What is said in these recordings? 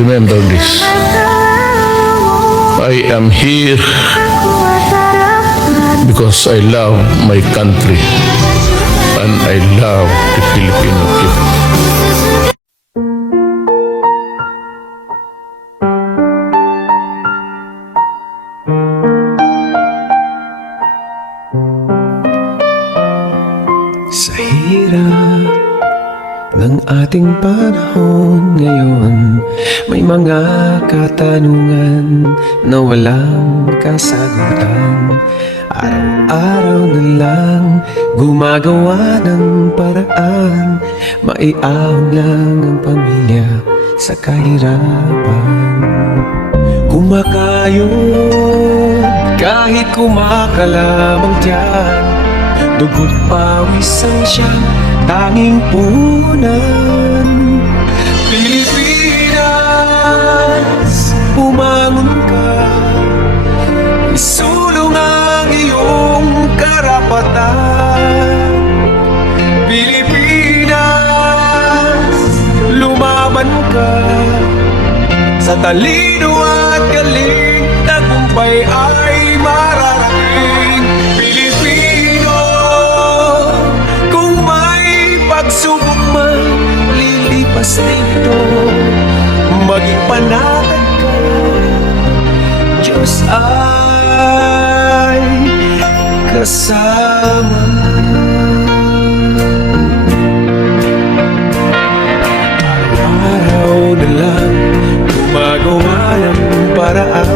remember this. I am here because I love my country and I love the Filipino people. Sa hirap ng ating panahon ngayon, may mga katanungan na walang kasagutan. Araw-araw na lang gumagawa ng paraan, maiahon lang ang pamilya sa kahirapan. Kumakayod kahit kumakalamang tiyan, dugo't pawis ang siyang tanging punan. Pilipinas, bumangon ka, isulong ang iyong karapatan. Pilipinas, lumaban ka, sa talino at galing, tagumpay ay mararating. Pilipino, kung may pagsubok man, lilipas nito. Maging panatag ka, Diyos ay kasama. Araw-araw na lang gumagawa ng paraan,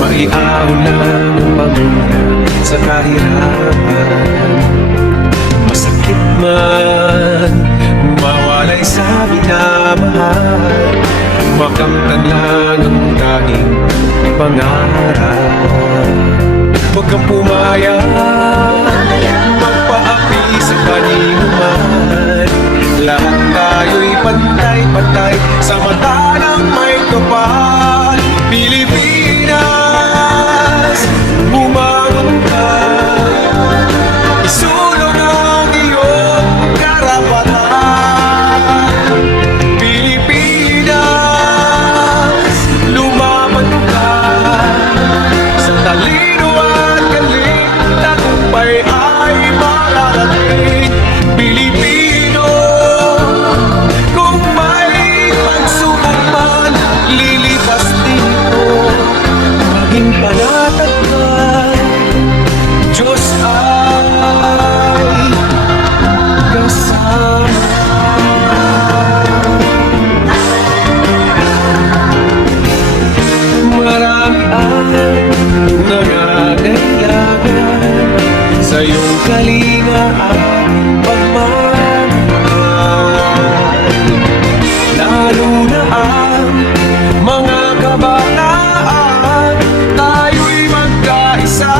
maiahon lang ang pamilya sa kahirapan. Masakit man mawalay sa minamahal, makamtan lang ang tanging pangarap. Huwag kang pumayag, magpaapi sa kaninuman. Lahat tayo'y pantay-pantay sa mata ng may kapal. Pilipinas, bumangon ka, isulong ang iyong karapatan. Pilipinas, lumaban ka, sa talino at galing, tagumpay ay mararating. Pilipino, kung may pagsubok man, lilipas dito. Maging panatag ka, Diyos ay kasama. Marami ang nangangailangan sa iyong kalinga at pagmamahal. Lalo na ang mga kabataan, tayo'y magkaisa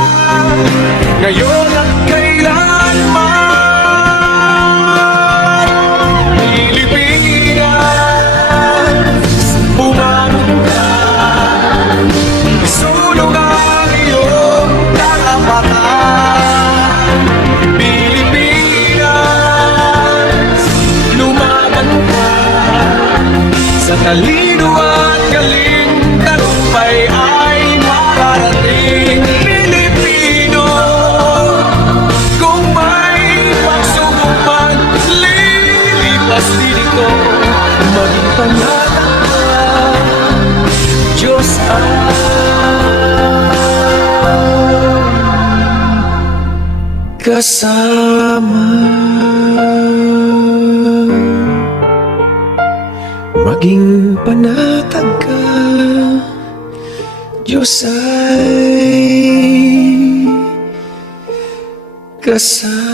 ngayon at kailanman. Pilipinas, bumangon ka, isulong ang iyong karapatan. Pilipinas, lumaban ka, sa talino at galing, tagumpay ay mararating. Pilipino, kung may pagsubok man, lilipas din ito. Maging panatag ka, Diyos ay kasama. Maging panatag ka, Diyos ay kasama.